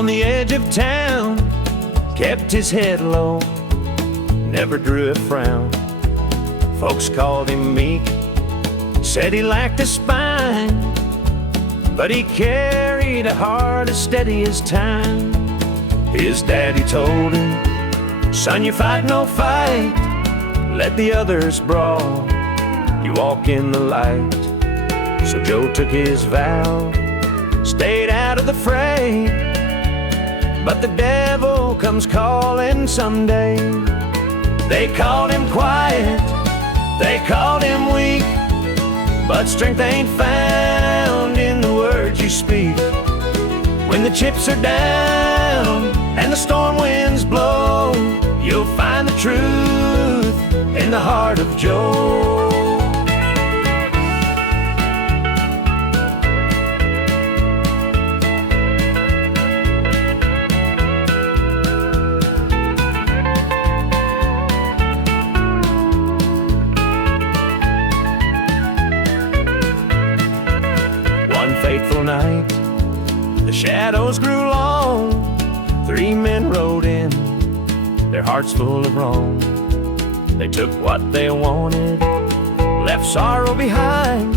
on the edge of town, kept his head low, never drew a frown. Folks called him meek, said he lacked a spine, but he carried a heart as steady as time. His daddy told him, son, you fight no fight, let the others brawl, you walk in the light. So Joe took his vow, stayed out of the fray, but the devil comes calling someday. They called him quiet, they called him weak, but strength ain't found in the words you speak. When the chips are down and the storm winds blow, you'll find the truth in the heart of Joe. Fateful night, the shadows grew long. 3 men rode in, their hearts full of wrong. They took what they wanted, left sorrow behind,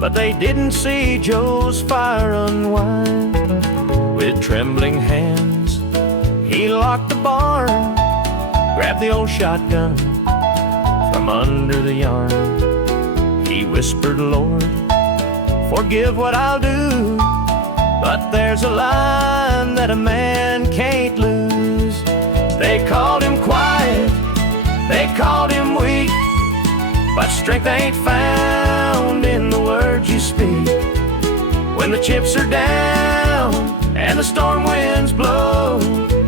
but they didn't see Joe's fire unwind. With trembling hands, he locked the barn, grabbed the old shotgun from under the yarn. He whispered, Lord, forgive what I'll do, but there's a line that a man can't lose. They called him quiet, they called him weak, but strength ain't found in the words you speak. When the chips are down and the storm winds blow,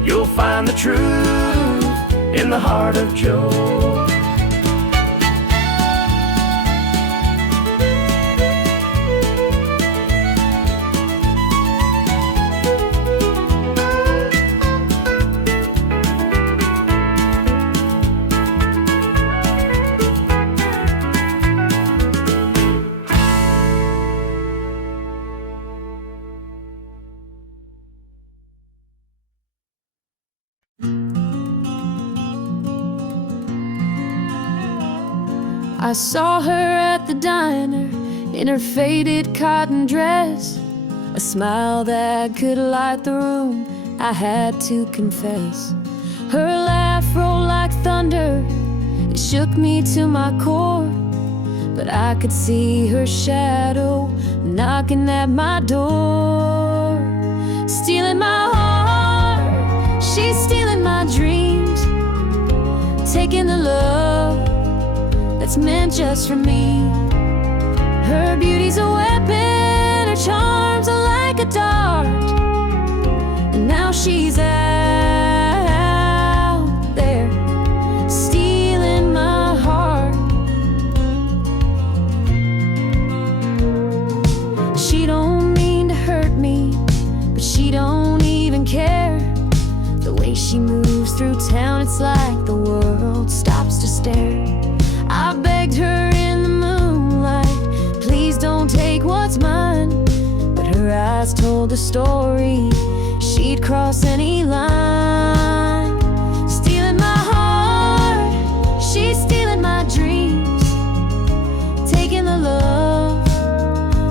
you'll find the truth in the heart of Joe. I saw her at the diner in her faded cotton dress, a smile that could light the room, I had to confess. Her laugh rolled like thunder, it shook me to my core, but I could see her shadow knocking at my door. Stealing my heart, she's stealing my dreams, taking the love that's meant just for me. Her beauty's a weapon, her charms are like a dart, and now she's out there stealing my heart. She don't mean to hurt me, but she don't even care. The way she moves through town, it's like the world stops to stare. I begged her in the moonlight, please don't take what's mine, but her eyes told the story, she'd cross any line. Stealing my heart, she's stealing my dreams, taking the love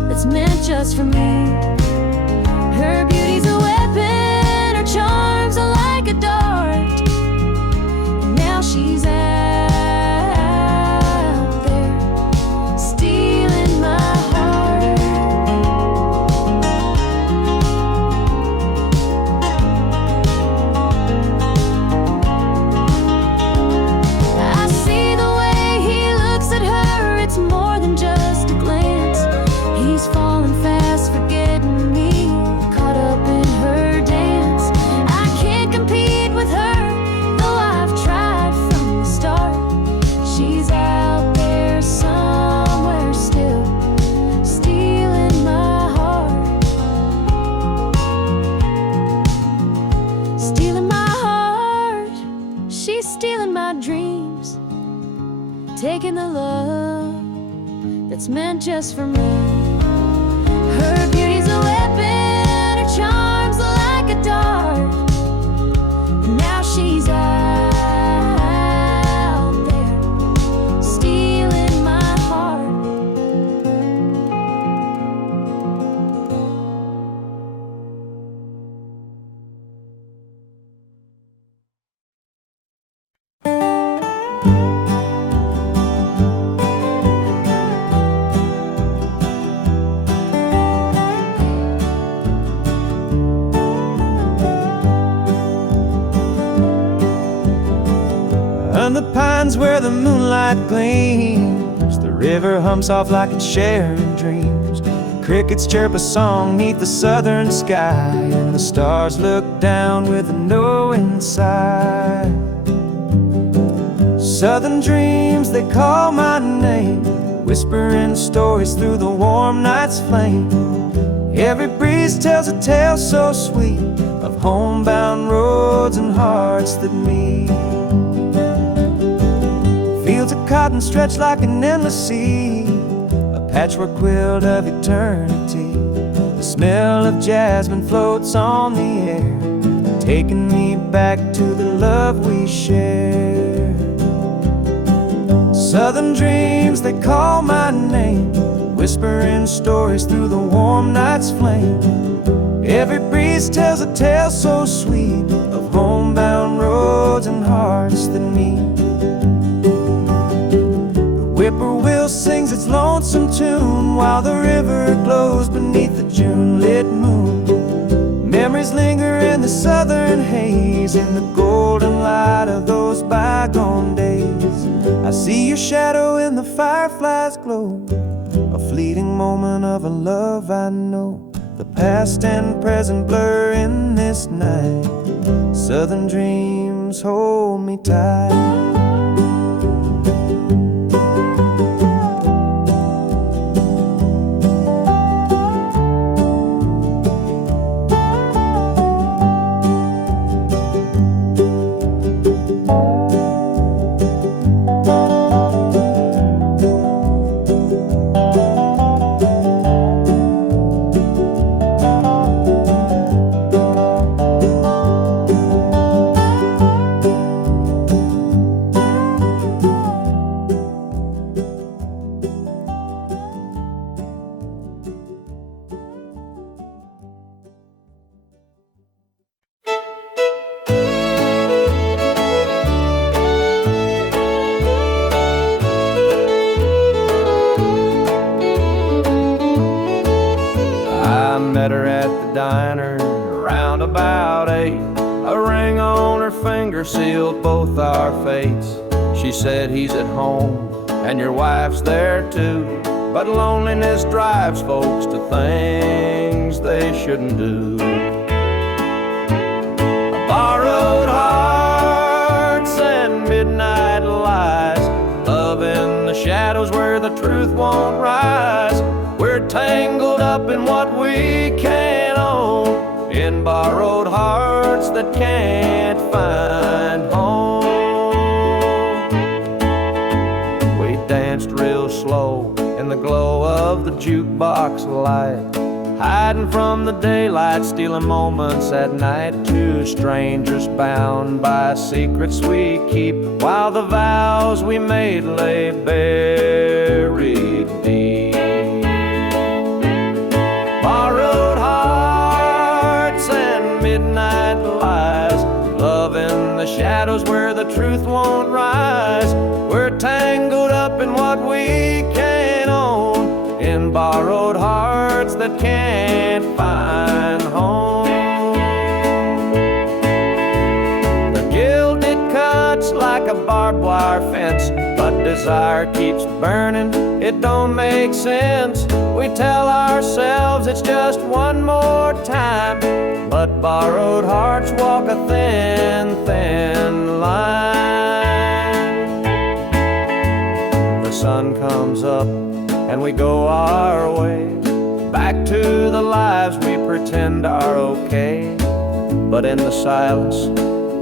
that's meant just for me. Her beauty's a weapon, her charms are like a dart, and now she's out taking the love that's meant just for me. Her beauty's a weapon, her charms are like Beyond the pines where the moonlight gleams, the river hums off like it's sharing dreams. Crickets chirp a song neath the southern sky, and the stars look down with a knowing sigh. Southern dreams, they call my name, whispering stories through the warm night's flame. Every breeze tells a tale so sweet of homebound roads and hearts that meet. Fields of cotton stretch like an endless sea, a patchwork quilt of eternity. The smell of jasmine floats on the air, taking me back to the love we shared. Southern dreams, they call my name, whispering stories through the warm night's flame. Every breeze tells a tale so sweet of homebound roads and hearts that meet. The whippoorwill sings its lonesome tune while the river glows beneath the June-lit moon. Memories linger in the southern haze, in the golden light of those bygone days. I see your shadow in the firefly's glow, a fleeting moment of a love I know. The past and present blur in this night. Southern dreams hold me tight. Met her at the diner around about 8. A ring on her finger sealed both our fates. She said he's at home and your wife's there too, but loneliness drives folks to things they shouldn't do. Borrowed hearts and midnight lies, love in the shadows where the truth won't rise. We're tangled up in what we can't own, in borrowed hearts that can't find home. We danced real slow in the glow of the jukebox light, hiding from the daylight, stealing moments at night. Two strangers bound by secrets we keep, while the vows we made lay buried deep. Borrowed hearts and midnight lies, love in the shadows where the truth won't rise. We're tangled up in what we can't own, in borrowed hearts that can't find home. The gilded cuts like a barbed wire fence, but desire keeps burning, it don't make sense. We tell ourselves it's just one more time, but borrowed hearts walk a thin, thin line. The sun comes up and we go our way, back to the lives we pretend are okay. But in the silence,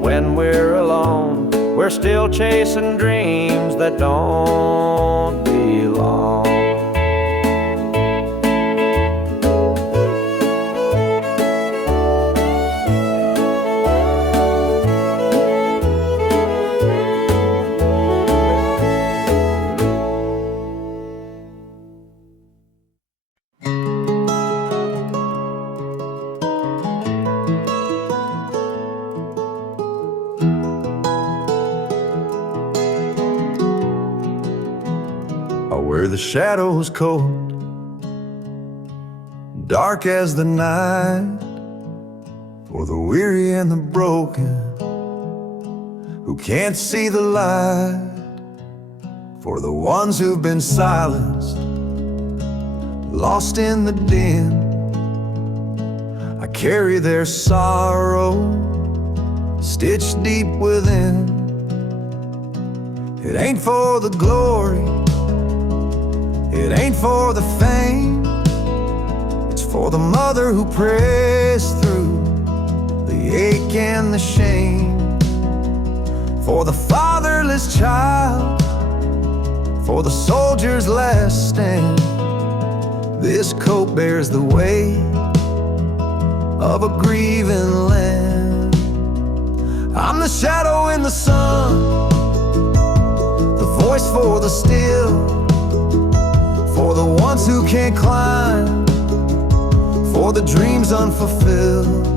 when we're alone, we're still chasing dreams that don't belong. Where the shadows cold, dark as the night, for the weary and the broken who can't see the light, for the ones who've been silenced, lost in the din. I carry their sorrow stitched deep within. It ain't for the glory, it ain't for the fame. It's for the mother who prays through the ache and the shame. For the fatherless child, for the soldier's last stand. This coat bears the weight of a grieving land. I'm the shadow in the sun, the voice for the still, for the ones who can't climb, for the dreams unfulfilled.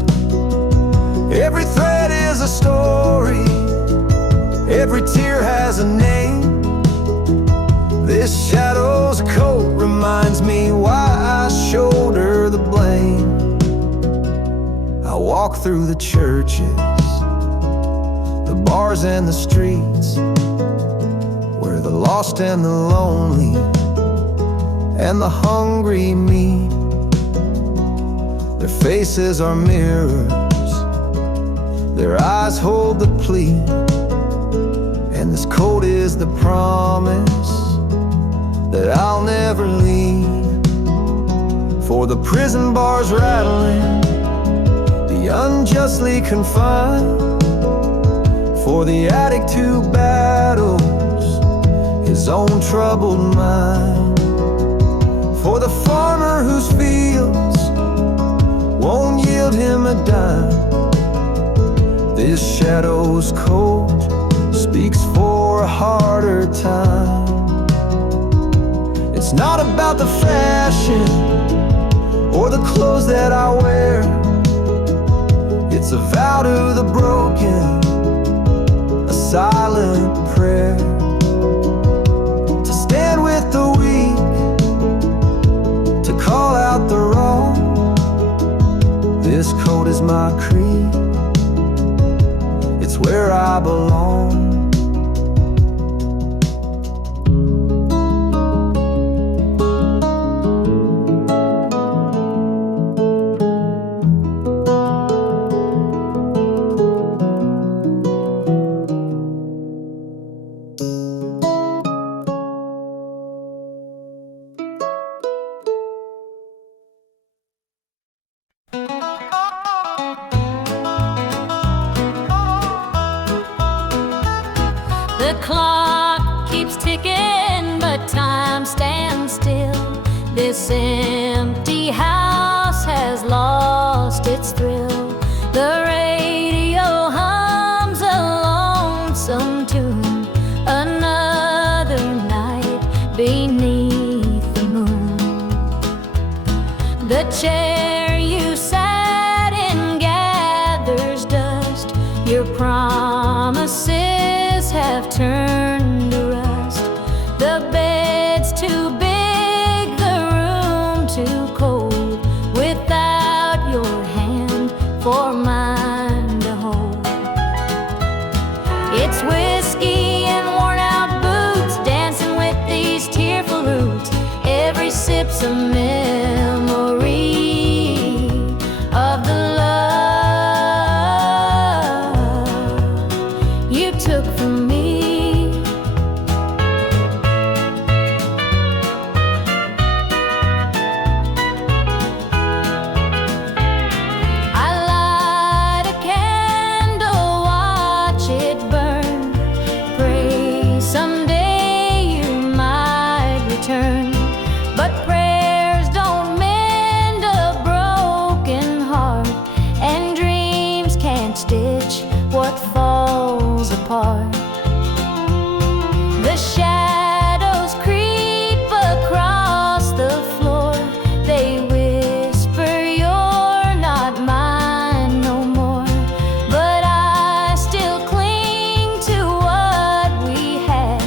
Every thread is a story, every tear has a name. This shadow's coat reminds me why I shoulder the blame. I walk through the churches, the bars and the streets, where the lost and the lonely and the hungry meet. Their faces are mirrors, their eyes hold the plea, and this coat is the promise that I'll never leave. For the prison bars rattling, the unjustly confined, for the addict who battles his own troubled mind, for the farmer whose fields won't yield him a dime. This shadow's coat speaks for a harder time. It's not about the fashion or the clothes that I wear. It's a vow to the broken, a silent prayer, to stand with the weak, to call out the wrong. This coat is my creed, it's where I belong. The clock keeps ticking, but time stands still. This empty house has lost its thrill. The radio hums a lonesome tune, another night beneath the moon. The chair you sat in gathers dust, your promises have turned to rust. The bed's too big, the room too cold, without your hand for mine to hold. It's whiskey and worn out boots, dancing with these tearful roots. Every sip's a memory of the love you took from me. I light a candle, watch it burn, pray someday you might return. But prayers don't mend a broken heart, and dreams can't stitch what falls apart. The shadows creep across the floor. They whisper you're not mine no more. But I still cling to what we had,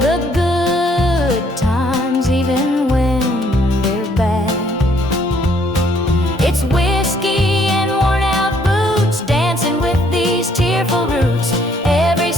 the good times even when they're bad. It's whiskey and worn out boots, dancing with these tearful roots. Every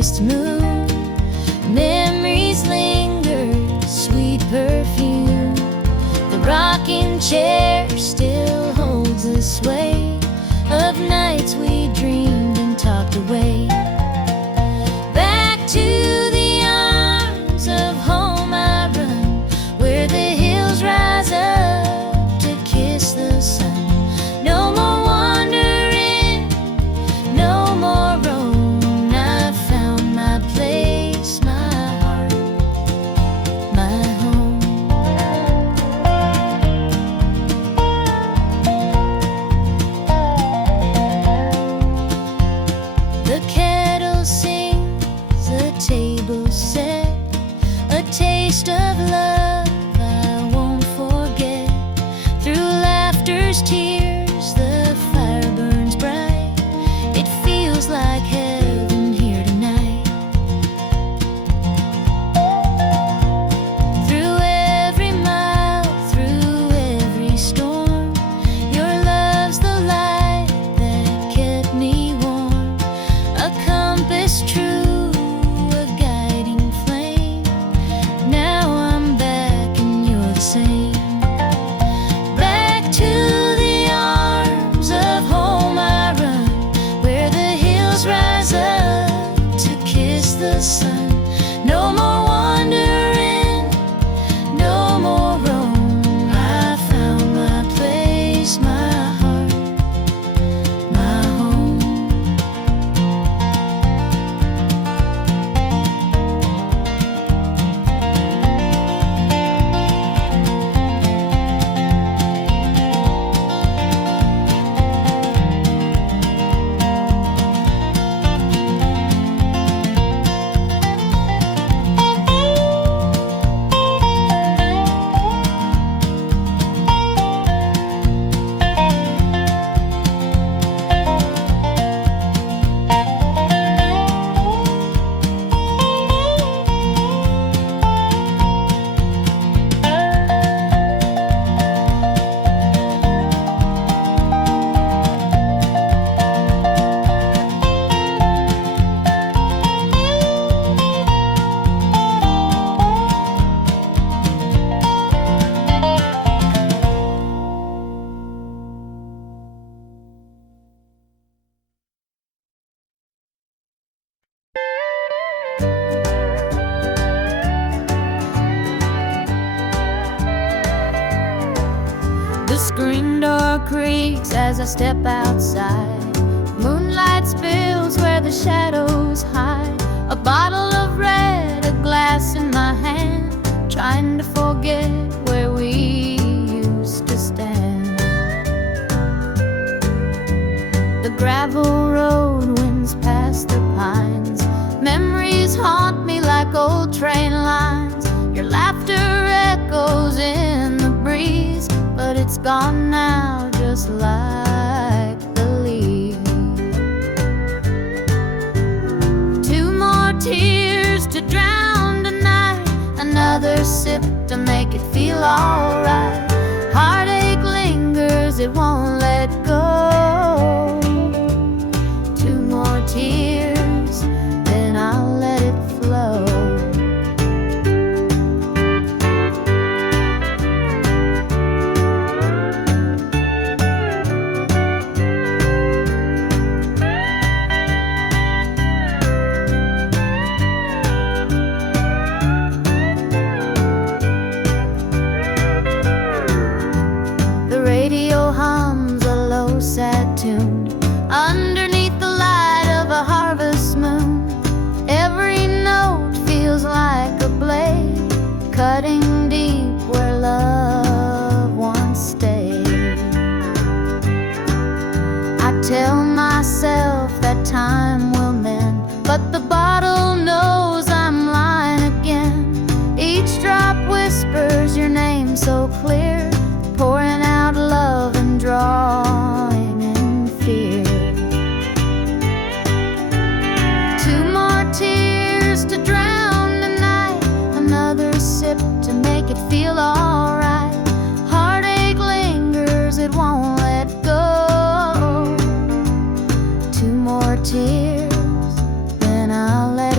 harvest moon. Memories linger, sweet perfume. The rocking chair still holds the sway of nights we dreamed and talked away. Back to the arms of home I run, where the hills rise up to kiss the sun. No more wandering, no more roam. I found my place, my heart, my home. The kettle sings, the table set, a taste of love I won't forget. Through laughter's tears, the fire burns bright. It feels like heaven here tonight. Through every mile, through every storm, your love's the light that kept me warm. A compass true, a guiding flame. Now I'm back and you're the same. Back to the arms of home I run, where the hills rise up to kiss the sun. No more wandering, no more roam. I found my place, my heart, my home. The screen door creaks as I step outside. Moonlight spills where the shadows hide. A bottle of red, a glass in my hand, trying to forget where we used to stand. The gravel road winds past the pines. Memories haunt me like old train lines. Your laughter echoes in the breeze, but it's gone now, just like the leaves. Two more tears to drown tonight, another sip to make it feel alright. Heartache lingers, it won't let go. Two more tears, then I'll let it flow. The radio hums a low, sad tune underneath the light of a harvest moon. Every note feels like a blade, cutting deep where love once stayed. I tell myself that time will mend, but the bottle knows I'm lying again. Each drop whispers your name so clear, pouring out love and drawing in fear. Two more tears to drown tonight, another sip to make it feel alright. Heartache lingers, it won't let go. Two more tears, then I'll let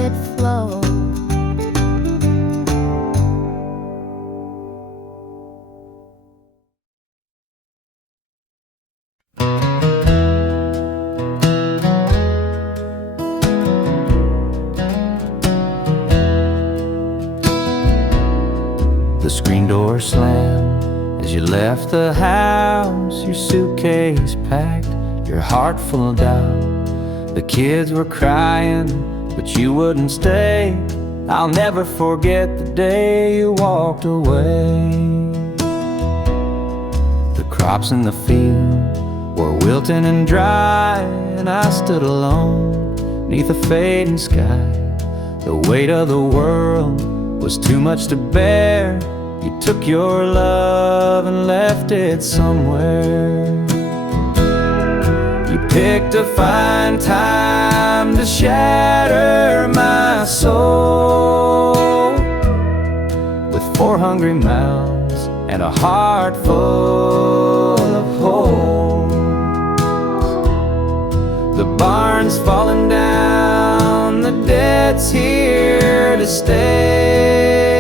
screen door slammed as you left the house, your suitcase packed, your heart full of doubt. The kids were crying, but you wouldn't stay. I'll never forget the day you walked away. The crops in the field were wilting and dry, and I stood alone neath a fading sky. The weight of the world was too much to bear. You took your love and left it somewhere. You picked a fine time to shatter my soul with 4 hungry mouths and a heart full of holes. The barn's falling down, the debt's here to stay,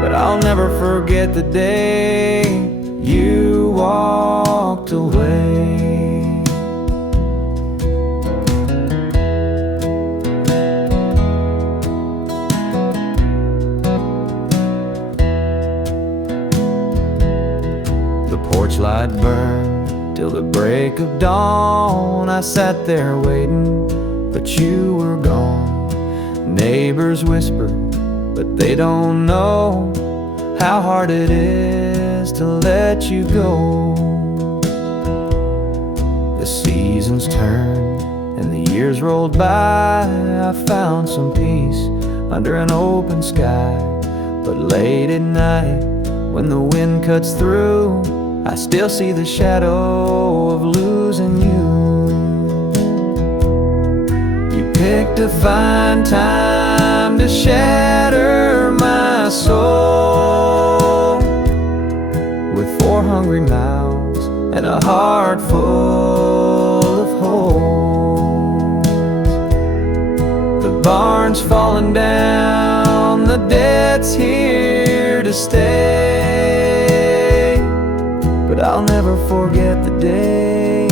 but I'll never forget the day you walked away. The porch light burned till the break of dawn. I sat there waiting, but you were gone. Neighbors whispered, but they don't know how hard it is to let you go. The seasons turned and the years rolled by. I found some peace under an open sky, but late at night when the wind cuts through, I still see the shadow of losing you. You picked a fine time to shatter my soul with 4 hungry mouths and a heart full of holes. The barn's falling down, the debt's here to stay, but I'll never forget the day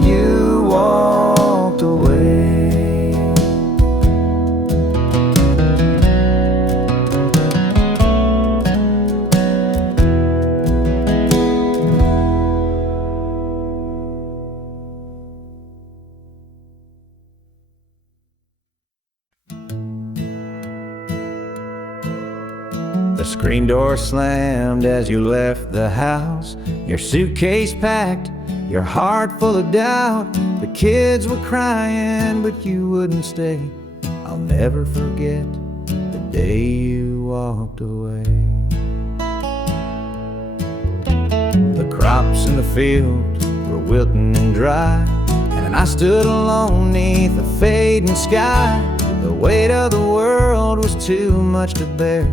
you walked away. The screen door slammed as you left the house, your suitcase packed, your heart full of doubt. The kids were crying, but you wouldn't stay. I'll never forget the day you walked away. The crops in the field were wilting and dry, and I stood alone neath the fading sky. The weight of the world was too much to bear.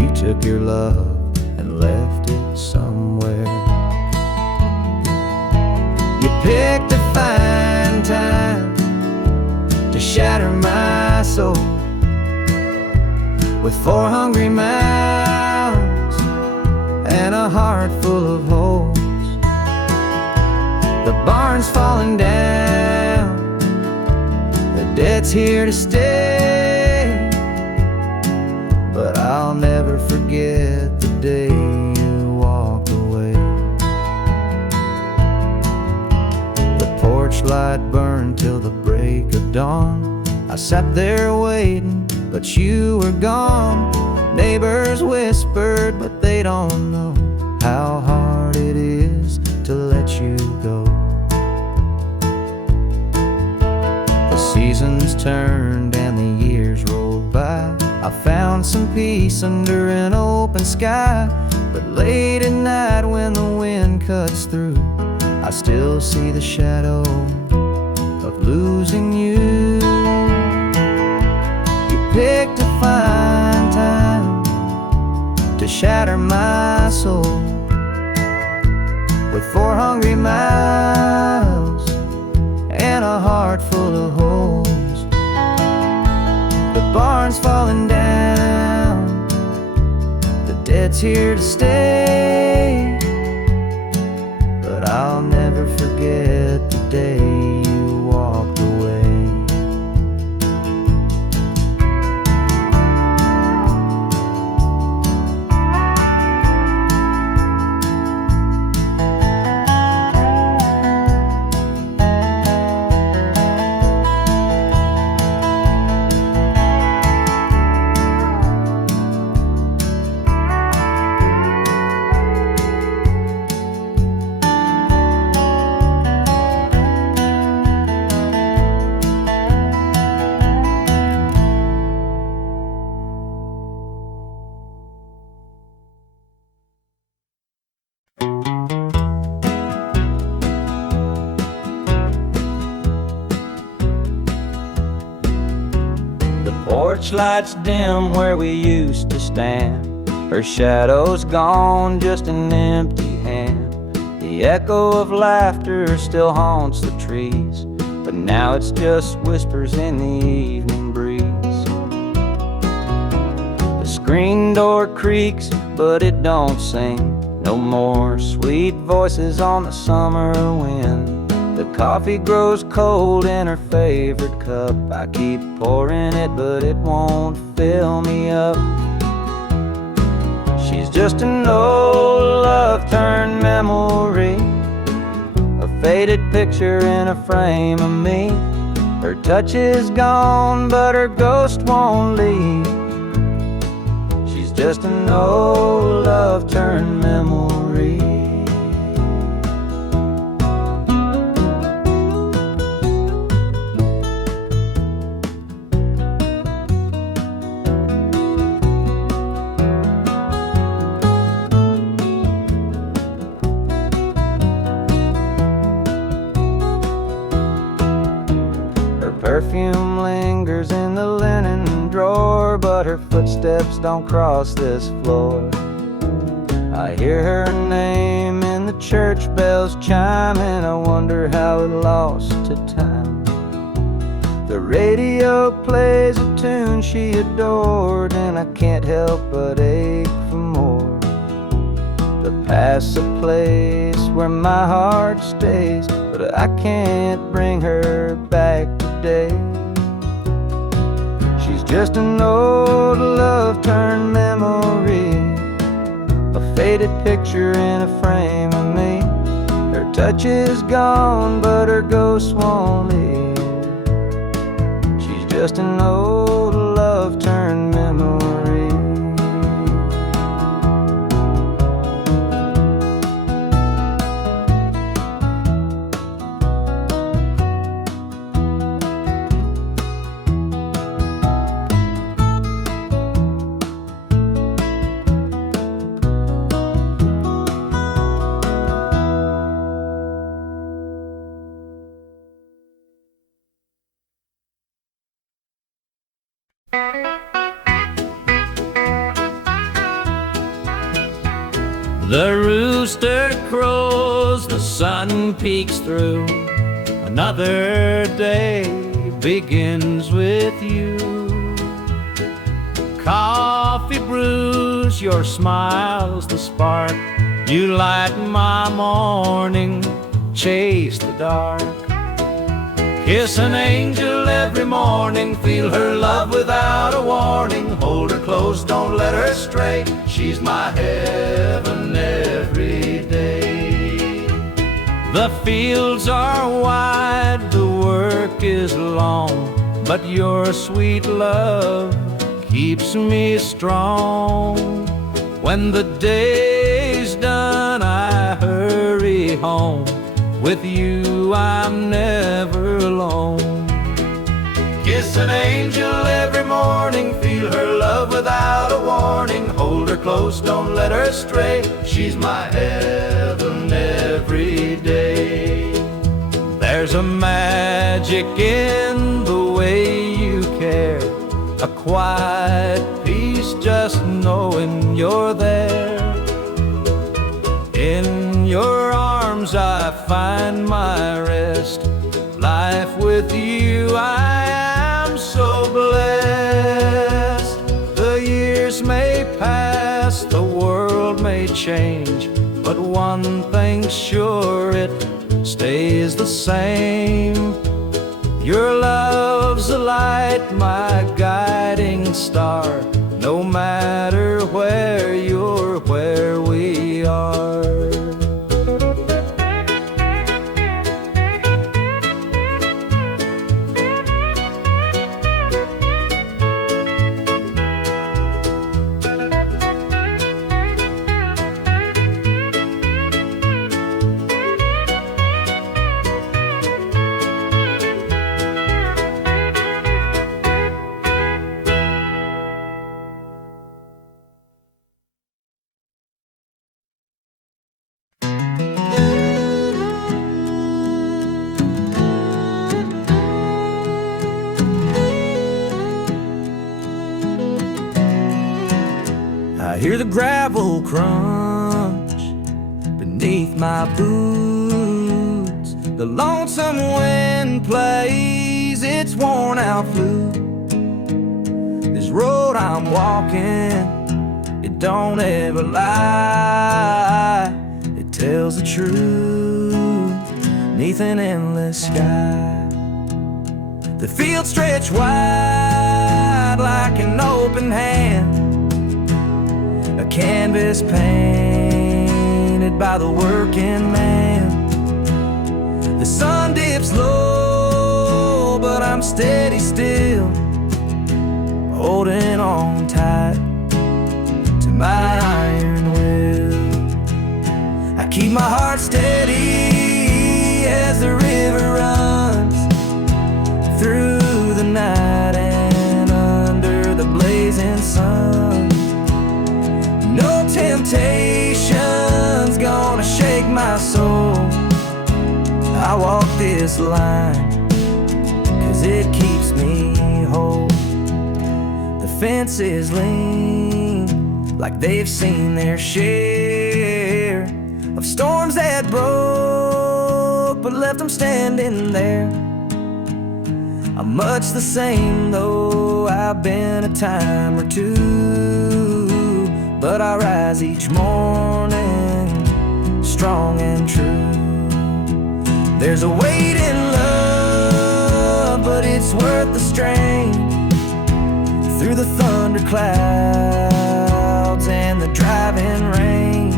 You took your love and left it somewhere. You picked a fine time to shatter my soul with 4 hungry mouths and a heart full of holes. The barn's falling down, the debt's here to stay, but I'll never forget the day you walked away. The porch light burned till the break of dawn. I sat there waiting, but you were gone. Neighbors whispered, but they don't know how hard it is to let you go. The seasons turned and the years rolled by. I found some peace under an open sky, but late at night when the wind cuts through, I still see the shadow of losing you. You picked a fine time to shatter my soul with 4 hungry mouths and a heart full of holes. The barn's falling down, the debt's here to stay, but I'll never forget the day you walked away. porch lights dim where we used to stand. Her shadow's gone, just an empty hand. The echo of laughter still haunts the trees, but now it's just whispers in the evening breeze. The screen door creaks, but it don't sing. No more sweet voices on the summer wind. The coffee grows cold in her favorite cup. I keep pouring it, but it won't fill me up. She's just an old love-turned memory, a faded picture in a frame of me. Her touch is gone, but her ghost won't leave. She's just an old love-turned memory. Perfume lingers in the linen drawer, but her footsteps don't cross this floor. I hear her name in the church bells chiming. I wonder how it lost to time. The radio plays a tune she adored, and I can't help but ache for more. The past's a place where my heart stays, but I can't bring her back today. She's just an old love-turned memory, a faded picture in a frame of me. Her touch is gone, but her ghost won't leave. She's just an old love-turned memory. The rooster crows, the sun peeks through. Another day begins with you. Coffee brews, your smile's the spark. You light my morning, chase the dark. Kiss an angel every morning, feel her love without a warning. Hold her close, don't let her stray. She's my heaven every day. The fields are wide, the work is long, but your sweet love keeps me strong. When the day's done, I hurry home. With you, I'm never alone. Kiss an angel every morning, feel her love without a warning. Hold her close, don't let her stray. She's my heaven every day. There's a magic in the way you care, a quiet peace just knowing you're there. In your arms I find my rest. Life with you, I am so blessed. The years may pass, the world may change, but one thing's sure, it stays the same. Your love's a light, my guiding star. No matter where you're, where we are. hear the gravel crunch beneath my boots. The lonesome wind plays its worn out flute. This road I'm walking, it don't ever lie. It tells the truth neath an endless sky. The fields stretch wide like an open hand, a canvas painted by the working man. The sun dips low, but I'm steady still, holding on tight to my iron will. I keep my heart steady as the river runs through the night and under the blazing sun. No temptation's gonna shake my soul. I walk this line 'cause it keeps me whole. The fences lean like they've seen their share of storms that broke but left them standing there. I'm much the same though I've been a time or two, but I rise each morning strong and true. There's a weight in love, but it's worth the strain. Through the thunder clouds and the driving rain,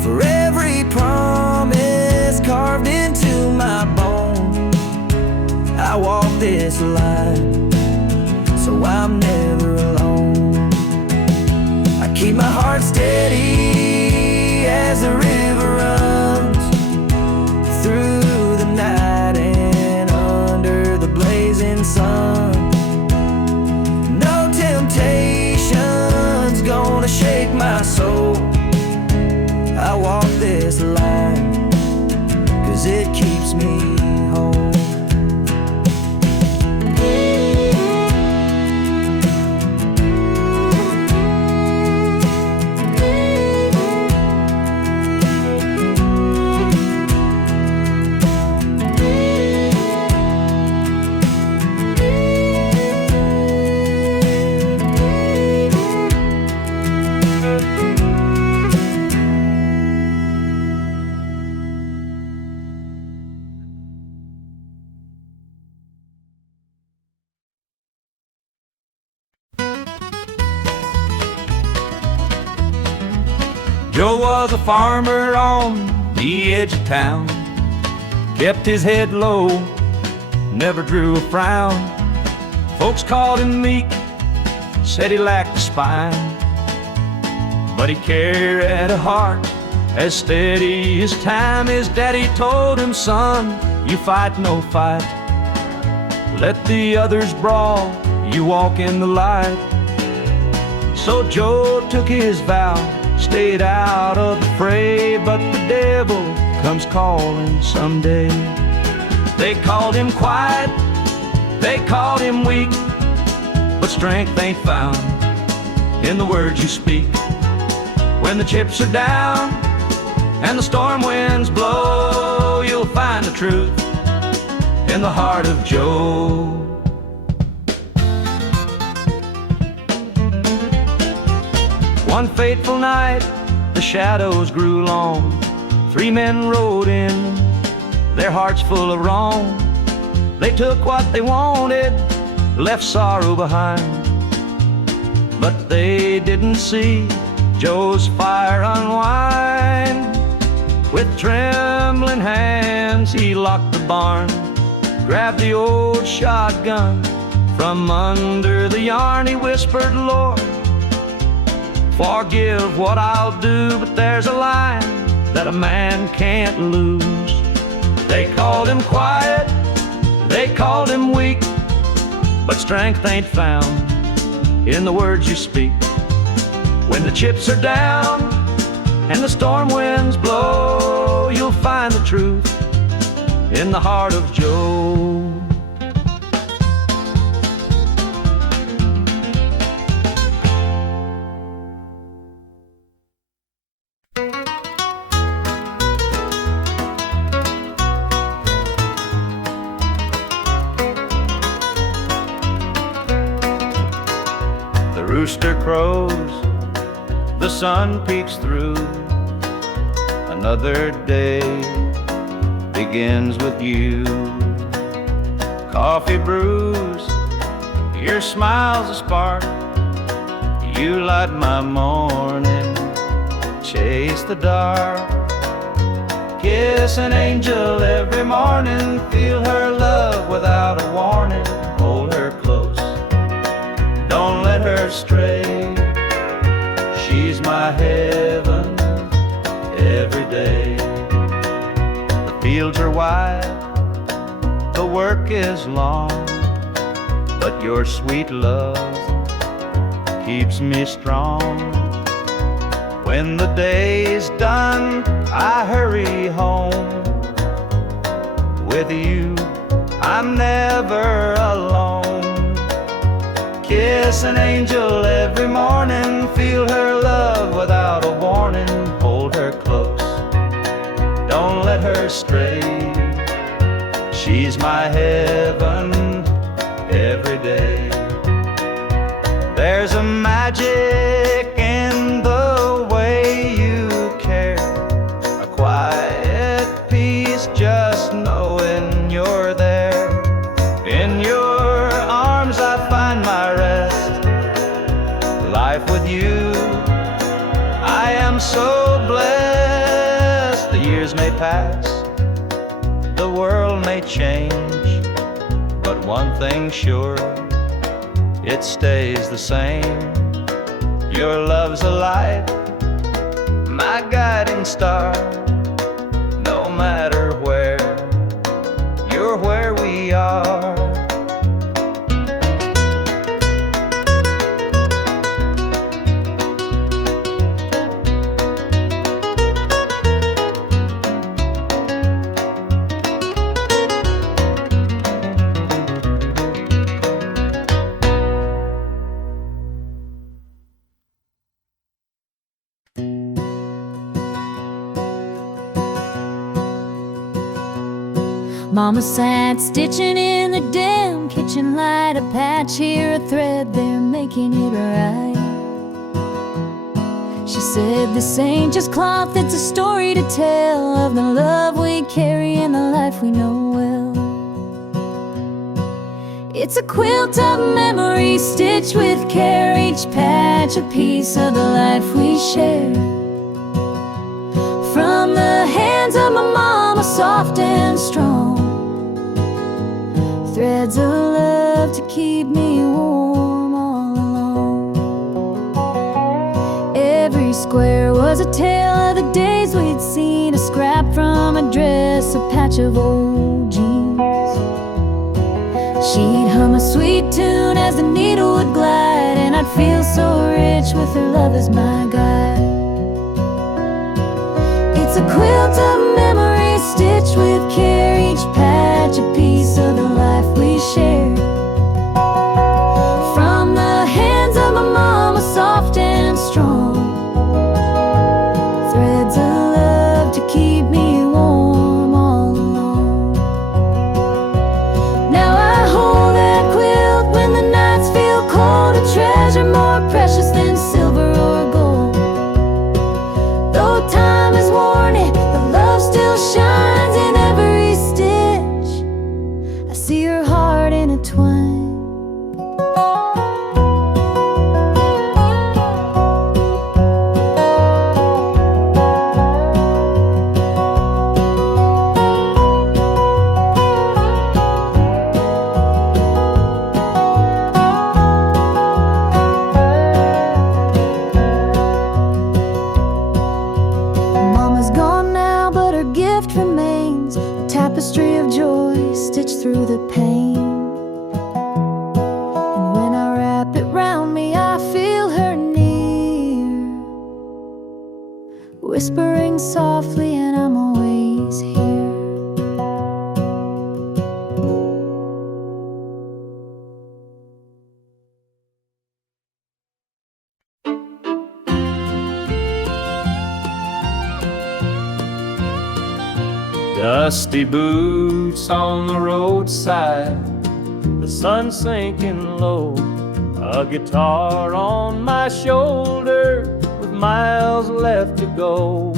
for every promise carved into my bone, I walk this line, so I'm never alone. I keep my heart steady as the river runs through the night and under the blazing sun. No temptation's gonna shake my soul. I walk this line 'cause it keeps me whole. Joe was a farmer on the edge of town, kept his head low, never drew a frown. Folks called him meek, said he lacked a spine, but he carried a heart as steady as time. His daddy told him, son, you fight no fight, let the others brawl, you walk in the light. So Joe took his vow, stayed out of the fray, but the devil comes calling someday. They called him quiet, they called him weak, but strength ain't found in the words you speak. When the chips are down and the storm winds blow, you'll find the truth in the heart of Joe. One fateful night, the shadows grew long. 3 men rode in, their hearts full of wrong. They took what they wanted, left sorrow behind, but they didn't see Joe's fire unwind. With trembling hands, he locked the barn, grabbed the old shotgun from under the yarn. He whispered, Lord, forgive what I'll do, but there's a line that a man can't lose. They called him quiet, they called him weak, but strength ain't found in the words you speak. When the chips are down and the storm winds blow, you'll find the truth in the heart of Joe. rooster crows, the sun peeks through. Another day begins with you. Coffee brews, your smile's a spark. You light my morning, chase the dark. Kiss an angel every morning, feel her love without a warning. Hold her close, don't let her stray. She's my heaven every day. The fields are wide, the work is long, but your sweet love keeps me strong. When the day's done, I hurry home. With you, I'm never alone. Kiss an angel every morning, feel her love without a warning. Hold her close, don't let her stray. She's my heaven every day. There's a magic in the way you care, a quiet peace just knowing you're there. In your arms I find my rest. Life with you, I am so blessed. The years may pass, the world may change, but one thing's sure, it stays the same. Your love's a light, my guiding star. No matter where, you're where we are. Mama sat stitching in the damn kitchen light, a patch here, a thread there, making it right. She said, this ain't just cloth, it's a story to tell of the love we carry and the life we know well. It's a quilt of memories stitched with care, each patch a piece of the life we share. From the hands of my mama, soft and strong, threads of love to keep me warm all along. Every square was a tale of the days we'd seen, a scrap from a dress, a patch of old jeans. She'd hum a sweet tune as the needle would glide, and I'd feel so rich with her love as my guide. It's a quilt of memories stitched with care, each patch a piece of the life we share. From the hands of my mama, soft and strong, threads of love to keep me warm all along. Now I hold that quilt when the nights feel cold, a treasure more precious than silver or gold. Though time has worn it, the love still shines in every stitch. I see her heart intertwined. Mama's gone now, but her gift remains, a tapestry of joy stitched through the pain. And when I wrap it round me, I feel her near, whispering softly, and I'm always here. Dusty boots on the roadside, the sun sinking low, A guitar on my shoulder with miles left to go.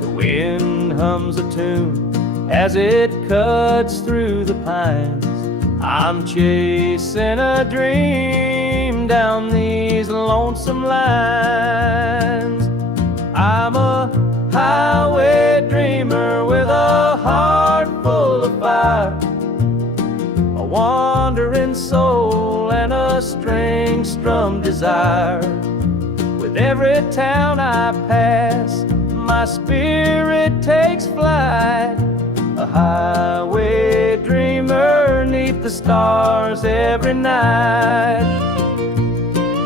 The wind hums a tune as it cuts through the pines. I'm chasing a dream down these lonesome lines. I'm a highway dreamer with a heart full of fire, a wandering soul and a string-strummed desire. With every town I pass, my spirit takes flight, a highway dreamer 'neath the stars every night.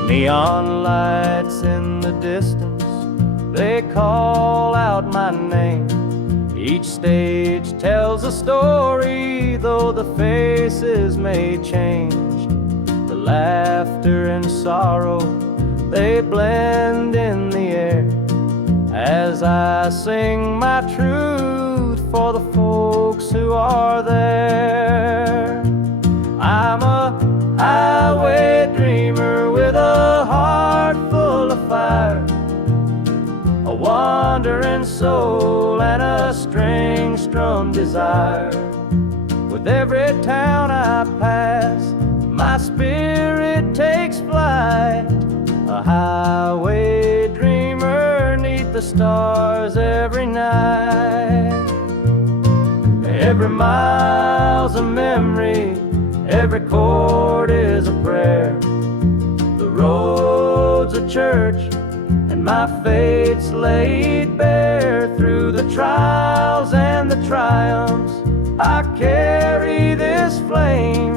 Neon lights in the distance, they call out my name. Each stage tells a story, though the faces may change. The laughter and sorrow, they blend in the air as I sing my truth for the folks who are there. I'm a highway dreamer with a heart full of fire, a wandering soul and a string-strummed desire. With every town I pass, my spirit takes flight, a highway dreamer 'neath the stars every night. Every mile's a memory, every chord is a prayer. The road's a church, and my fate's laid bare. Through the trials and the triumphs, I carry this flame,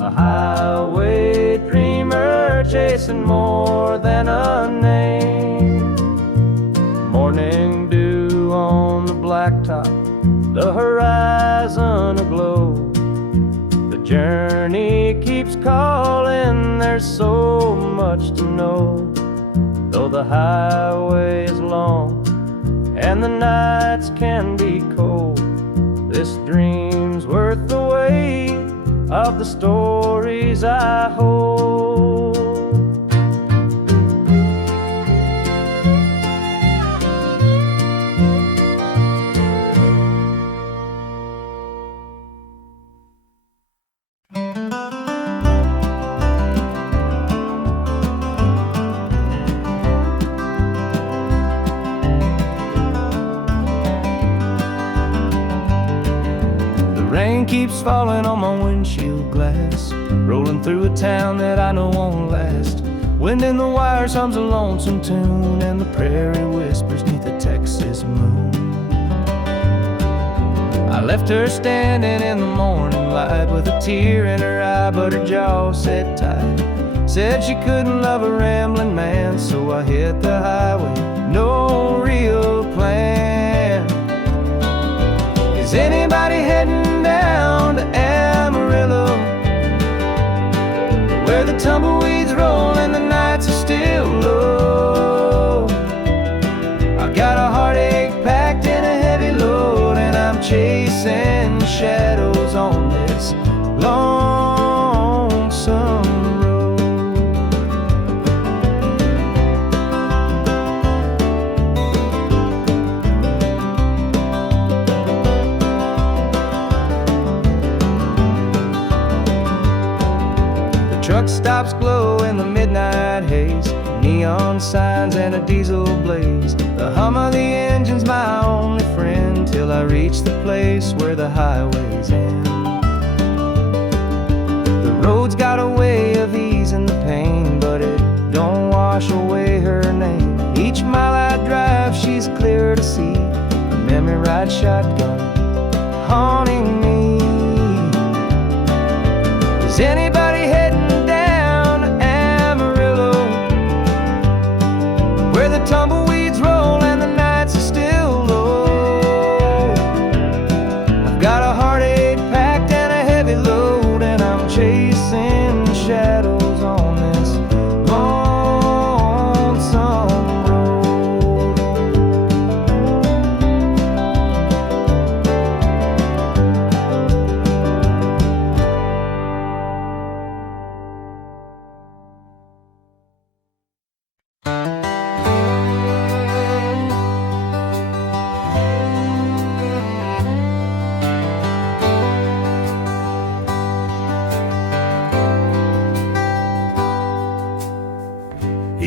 a highway dreamer chasing more than a name. Morning dew on the blacktop, the horizon aglow. The journey keeps calling, there's so much to know. Though the highway is long and the nights can be cold, this dream's worth the weight of the stories I hold. Rain keeps falling on my windshield glass, rolling through a town that I know won't last. Wind in the wires hums a lonesome tune, and the prairie whispers 'neath the Texas moon. I left her standing in the morning light with a tear in her eye, but her jaw said tight. Said she couldn't love a rambling man, so I hit the highway, no real plan. Is anybody heading down to Amarillo, where the tumbleweeds roll and the nights are still low? I got a heartache packed in a heavy load, and I'm chasing shadows on this lonesome road. Truck stops glow in the midnight haze, neon signs and a diesel blaze. The hum of the engine's my only friend, till I reach the place where the highways end. The road's got a way of easing the pain, but it don't wash away her name. Each mile I drive, she's clear to see, a memory ride shotgun haunting me. Is anybody heading tumbleweeds roll and the nights are still low? I've got a heartache packed and a heavy load, and I'm chasing shadows on this lonesome road.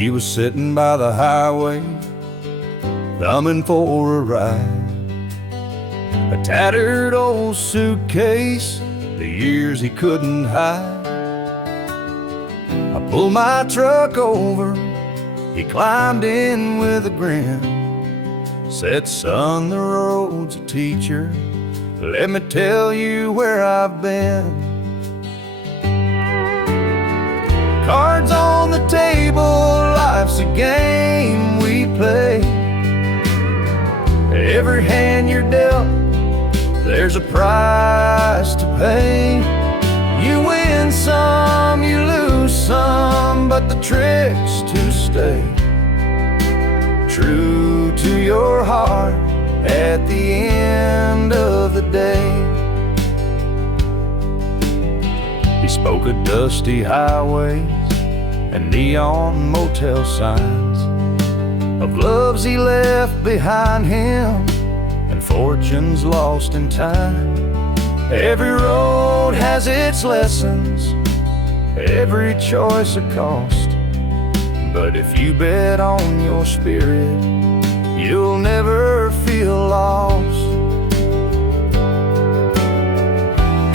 He was sitting by the highway, thumbing for a ride. A tattered old suitcase, the years he couldn't hide. I pulled my truck over, he climbed in with a grin. Said, son, the road's a teacher, let me tell you where I've been. Cards on the table, life's a game we play. Every hand you're dealt, there's a price to pay. You win some, you lose some, but the trick's to stay true to your heart at the end of the day. He spoke of dusty highways and neon motel signs, of loves he left behind him and fortunes lost in time. Every road has its lessons, every choice a cost, but if you bet on your spirit, you'll never feel lost.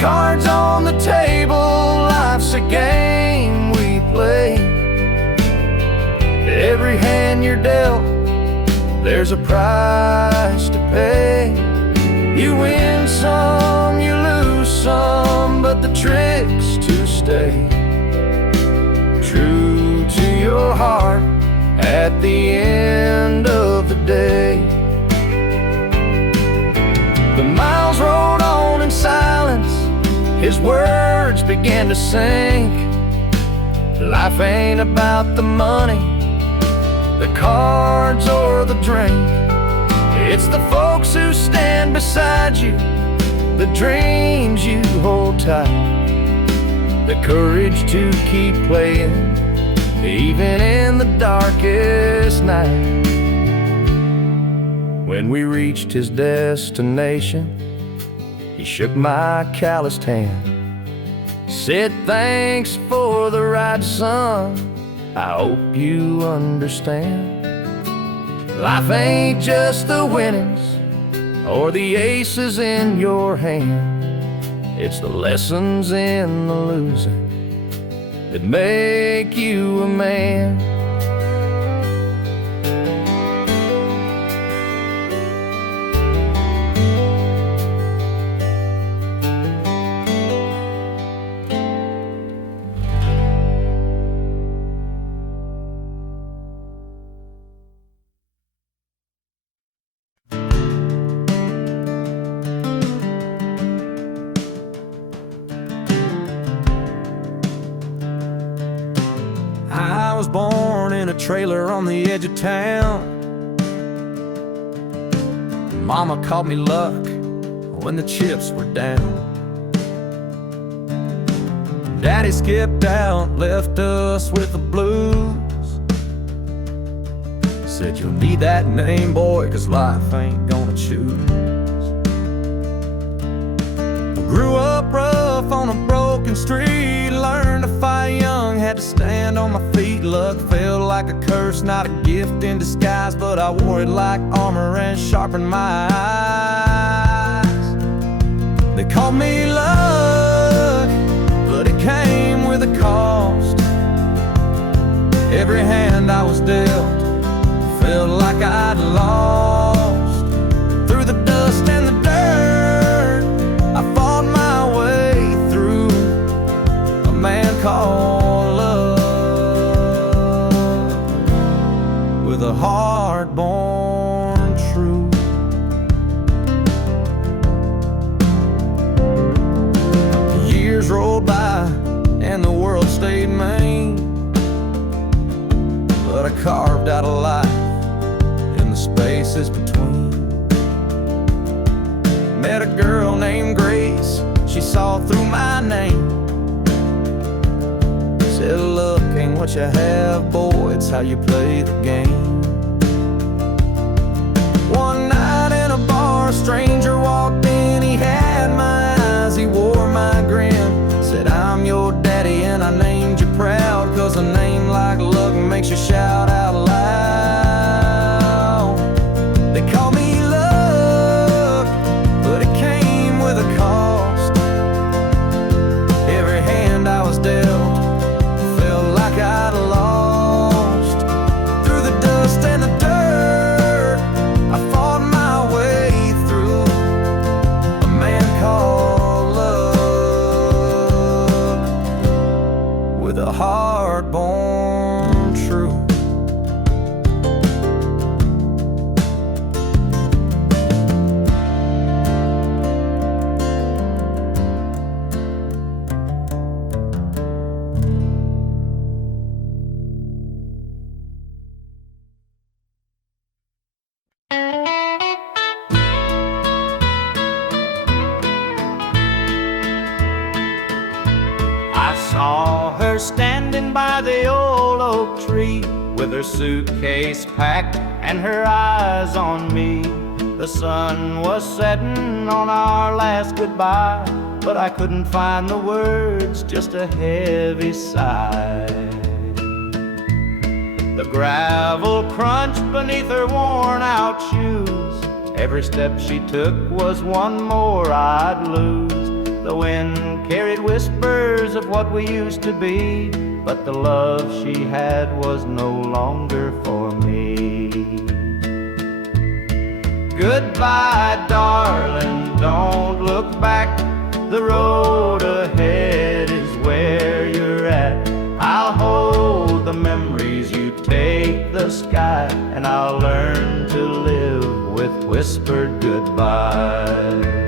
Cards on the table, life's a game we play. Every hand you're dealt, there's a price to pay. You win some, you lose some, but the trick's to stay true to your heart at the end of the day. The miles rolled on in silence, his words began to sink. Life ain't about the money, the cards or the drink. It's the folks who stand beside you, the dreams you hold tight, the courage to keep playing even in the darkest night. When we reached his destination, he shook my calloused hand, said, thanks for the ride, son, I hope you understand. Life ain't just the winnings or the aces in your hand, it's the lessons in the losing that make you a man. I was born in a trailer on the edge of town. Mama called me luck when the chips were down. Daddy skipped out, left us with the blues. Said you'll need that name, boy, 'cause life ain't gonna choose. Grew up rough on a broken street, learned to fight young, had to stand on my feet. Luck felt like a curse, not a gift in disguise, but I wore it like armor and sharpened my eyes. They called me luck, but it came with a cost. Every hand I was dealt felt like I'd lost. Through the dust and the dirt, I fought my way through a man called love, with a heart born true. The years rolled by and the world stayed mean, but I carved out a life in the spaces between. Met a girl named Grace, she saw through my name. Said, look, ain't what you have, boy, it's how you play the game. One night in a bar, a stranger walked in, he had my eyes, he wore my grin. Said, I'm your daddy and I named you proud, 'cause a name like luck makes makes you shout out loud. They call me luck, but it came with a cost. Every hand I was dealt felt like I'd lost. Through the dust and the dirt, I fought my way through a man called love, with a heart born true. I saw her standing by the old oak tree, with her suitcase packed and her eyes on me. The sun was setting on our last goodbye, but I couldn't find the words, just a heavy sigh. The gravel crunched beneath her worn out shoes. Every step she took was one more I'd lose. The wind carried whispers of what we used to be, but the love she had was no longer for me. Goodbye, darling, don't look back. The road ahead is where you're at. I'll hold the memories, you take the sky, and I'll learn to live with whispered goodbye.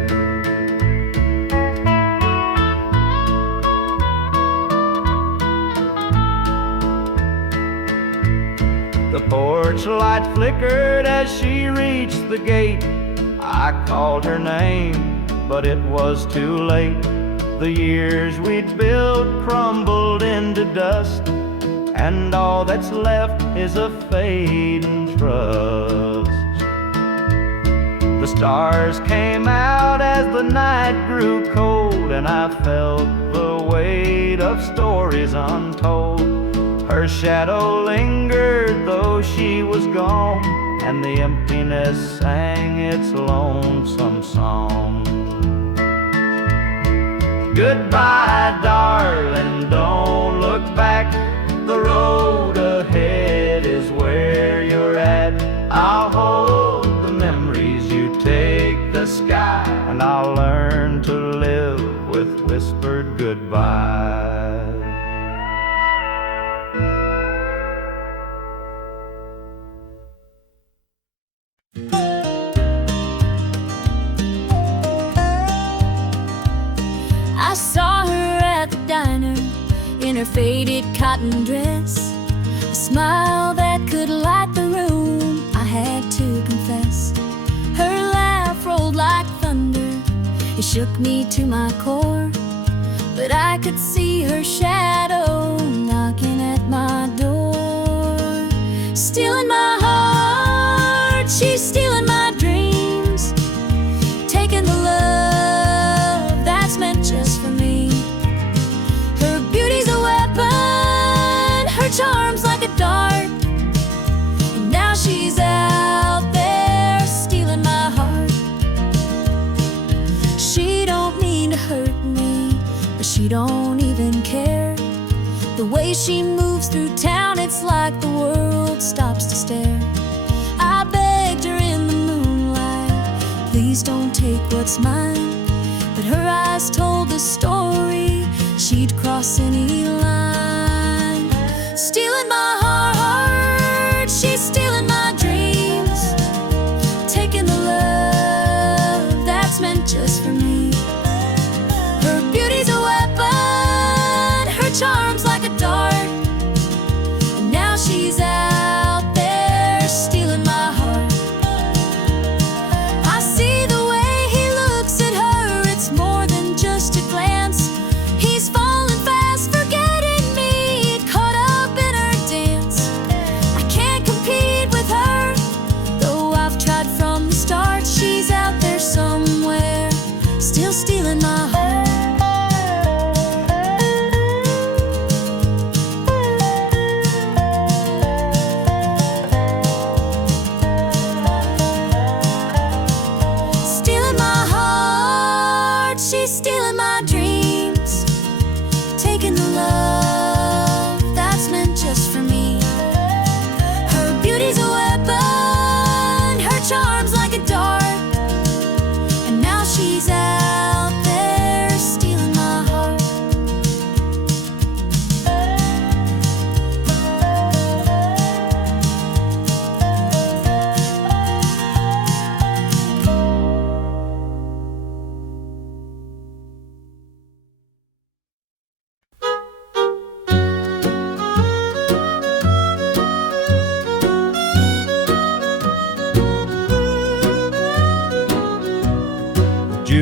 The porch light flickered as she reached the gate. I called her name, but it was too late. The years we'd built crumbled into dust, and all that's left is a fading trust. The stars came out as the night grew cold, and I felt the weight of stories untold. Her shadow lingered though she was gone, and the emptiness sang its lonesome song. Goodbye, darling, don't look back. The road ahead is where you're at. I'll hold the memories, you take the sky, and I'll learn to live with whispered goodbye. I saw her at the diner in her faded cotton dress, a smile that could light the room, I had to confess. Her laugh rolled like thunder, it shook me to my core, but I could see her shadow knocking at my door. Stealing my heart, she's stealing my dreams, taking the love that's meant just for me. Her beauty's a weapon, her charm's like a dart, and now she's out there stealing my heart. She don't mean to hurt me, but she don't even care. The way she moves through town, it's like the world stops to stare. I begged her in the moonlight, please don't take what's mine, but her eyes told the story, she'd cross any line. Stealing my heart, she's stealing my dreams, taking the love that's meant just for me. Her beauty's a weapon, her charm's like a dart, and now she's out there stealing my heart. I see the way he looks at her, it's more than just a glance.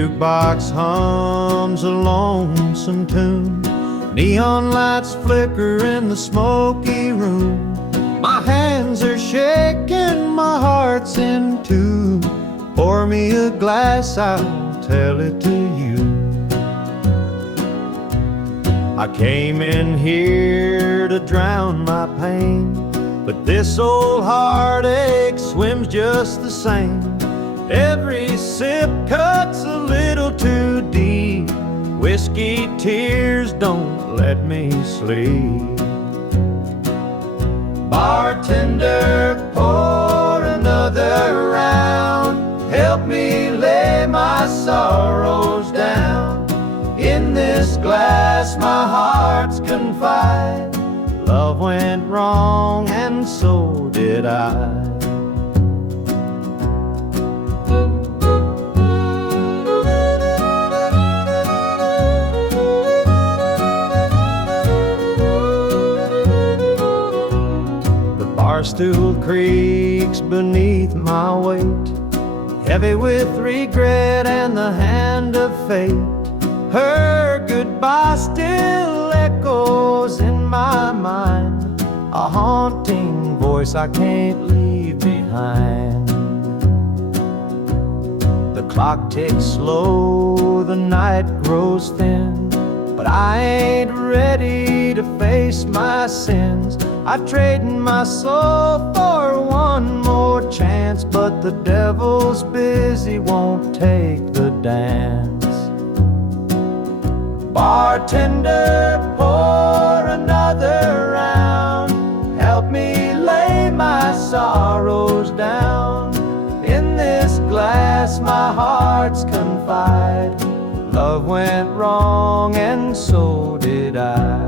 jukebox hums a lonesome tune. Neon lights flicker in the smoky room. My hands are shaking, my heart's in tune. Pour me a glass, I'll tell it to you. I came in here to drown my pain, but this old heartache swims just the same. Every sip cuts a little too deep. Whiskey tears don't let me sleep. Bartender, pour another round. Help me lay my sorrows down. In this glass my heart's confide. Love went wrong and so did I. Barstool creaks beneath my weight, heavy with regret and the hand of fate. Her goodbye still echoes in my mind, a haunting voice I can't leave behind. The clock ticks slow, the night grows thin, but I ain't ready to face my sins. I trade my soul for one more chance, but the devil's busy, won't take the dance. Bartender, pour another round. Help me lay my sorrows down. In this glass my heart's confide. Love went wrong and so did I.